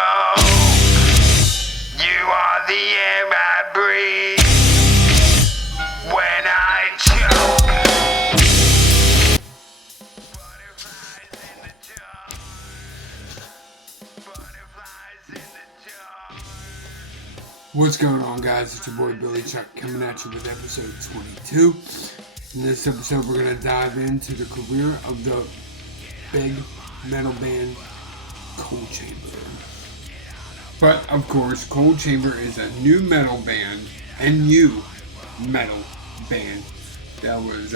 choke. You are the air I breathe when I choke. Butterflies in the jar. Butterflies in the jar. What's going on, guys? It's your boy Billy Chuck coming at you with episode 22. In this episode, we're going to dive into the career of the big metal band Coal Chamber. But, of course, Coal Chamber is a new metal band that was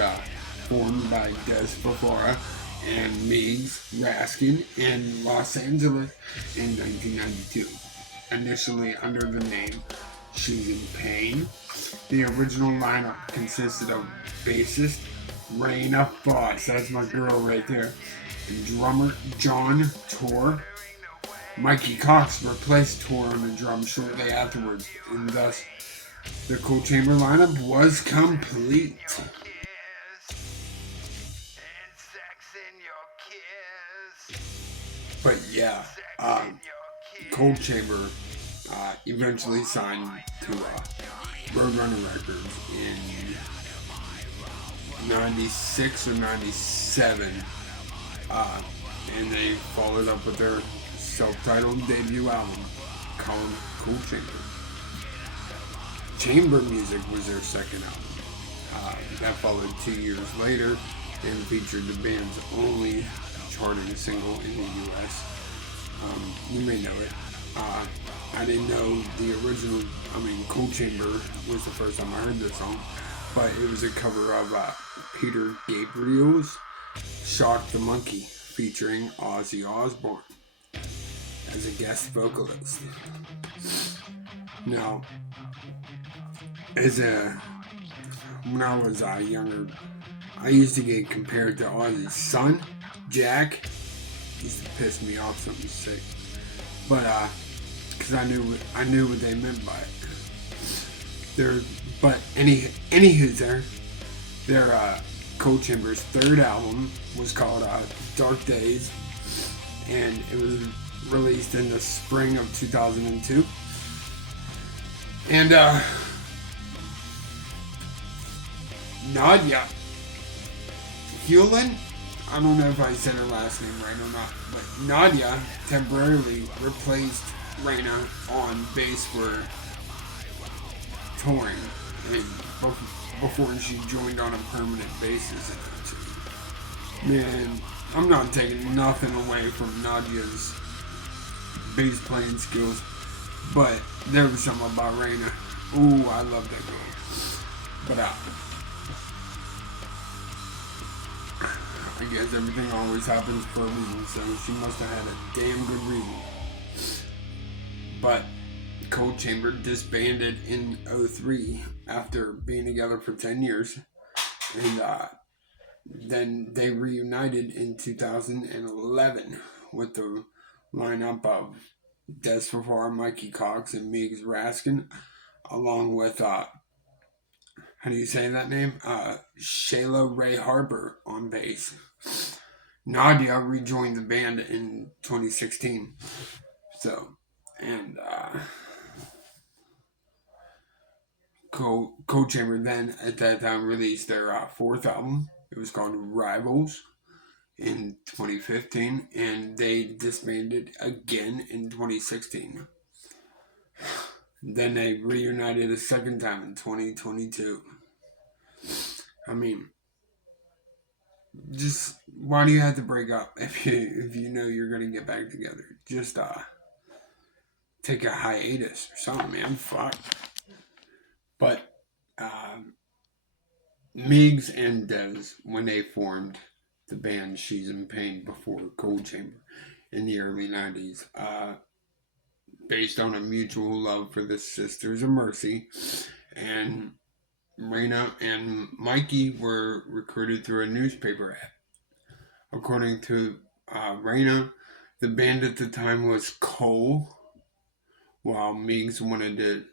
formed by Des Fafara and Migs Raskin in Los Angeles in 1992. Initially under the name She's in Pain. The original lineup consisted of bassist Raina Foss, that's my girl right there, and drummer John Tor. Mikey Cox replaced Tor on the drums shortly afterwards, and thus the Coal Chamber lineup was complete. But yeah, Coal Chamber eventually signed to Roadrunner Records in 96 or 97, and they followed up with their self-titled debut album called Coal Chamber. Chamber Music was their second album. That followed 2 years later and featured the band's only charting single in the US. You may know it. I didn't know Coal Chamber was the first time I heard this song, but it was a cover of Peter Gabriel's Shock the Monkey featuring Ozzy Osbourne as a guest vocalist. Now, when I was younger, I used to get compared to Ozzy's son, Jack. He used to piss me off something sick. But because I knew what they meant by it. Their Coal Chamber's third album was called Dark Days, and it was released in the spring of 2002. And Nadia Hewlin, I don't know if I said her last name right or not, but Nadia temporarily replaced Raina on bass for touring, and before she joined on a permanent basis. Man, I'm not taking nothing away from Nadia's bass playing skills, but there was something about Raina. Ooh, I love that girl. But I guess everything always happens for a reason, so she must have had a damn good reason. But Coal Chamber disbanded in 2003 after being together for 10 years, and then they reunited in 2011 with the lineup of Des Fafara, Mikey Cox, and Migs Raskin, along with how do you say that name? Shayla Ray Harper on bass. Nadia rejoined the band in 2016. So, and Coal Chamber then at that time released their fourth album. It was called Rivals in 2015, and they disbanded again in 2016. Then they reunited a second time in 2022. I mean, just why do you have to break up if you know you're gonna get back together? Just take a hiatus or something, man. Fuck. But Migs and Des, when they formed the band She's in Pain before Coal Chamber in the early 90s, based on a mutual love for the Sisters of Mercy, and Raina and Mikey were recruited through a newspaper ad. According to Raina, the band at the time was Coal, while Migs wanted to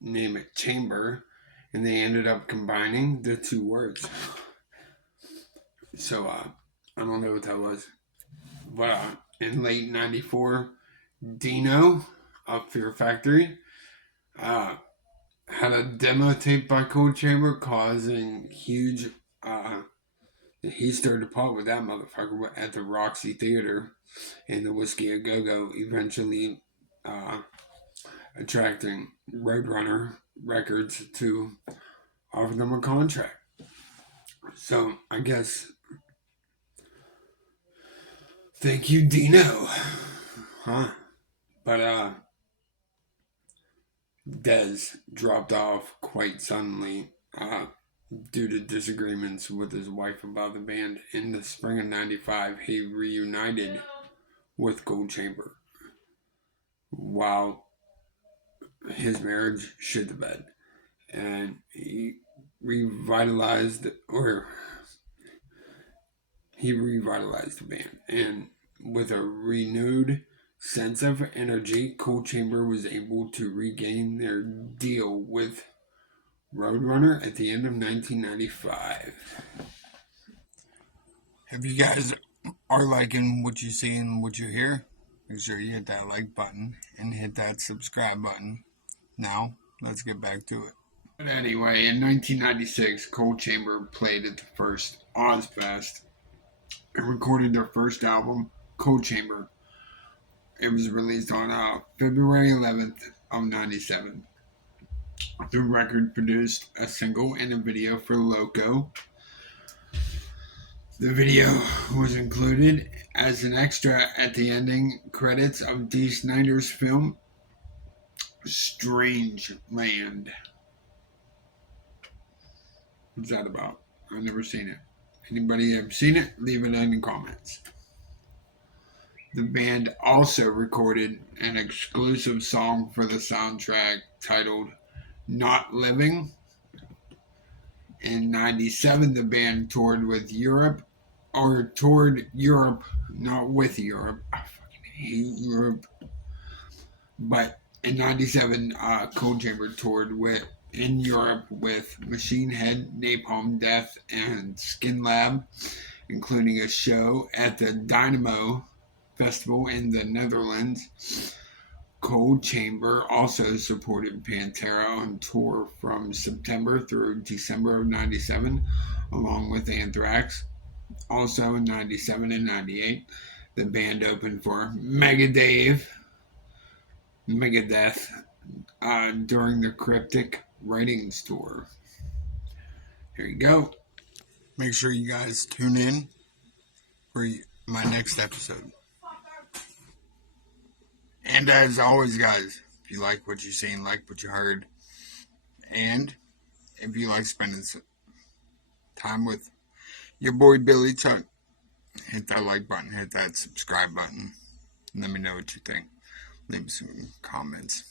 name it Chamber, and they ended up combining the two words. So, I don't know what that was. But in late 94, Dino of Fear Factory had a demo tape by Cold Chamber causing huge. He stirred the pot with that motherfucker at the Roxy Theater and the Whiskey A Go Go, eventually attracting Roadrunner Records to offer them a contract. So I guess thank you, Dino. But Dez dropped off quite suddenly due to disagreements with his wife about the band. In the spring of '95, he reunited with Cold Chamber while his marriage shit the bed, and he revitalized the band, and with a renewed sense of energy, Cold Chamber was able to regain their deal with Roadrunner at the end of 1995. If you guys are liking what you see and what you hear, make sure you hit that like button and hit that subscribe button. Now, let's get back to it. But anyway, in 1996, Cold Chamber played at the first Ozfest and recorded their first album, Cold Chamber. It was released on February 11th of 97. The record produced a single and a video for Loco. The video was included as an extra at the ending credits of Dee Snider's film, Strange Land. What's that about? I've never seen it. Anybody have seen it? Leave it in the comments. The band also recorded an exclusive song for the soundtrack titled Not Living. In 97, the band toured Europe, not with Europe. I fucking hate Europe. But in 97, Cold Chamber toured in Europe with Machine Head, Napalm Death, and Skin Lab, including a show at the Dynamo Festival in the Netherlands. Cold Chamber also supported Pantera on tour from September through December of 97, along with Anthrax. Also in 97 and 98, the band opened for Megadeth during the Cryptic Writings Tour. Here you go. Make sure you guys tune in for my next episode. And as always, guys, if you like what you've seen, like what you heard, and if you like spending time with your boy Billy Chuck, hit that like button, hit that subscribe button, and let me know what you think. Leave some comments.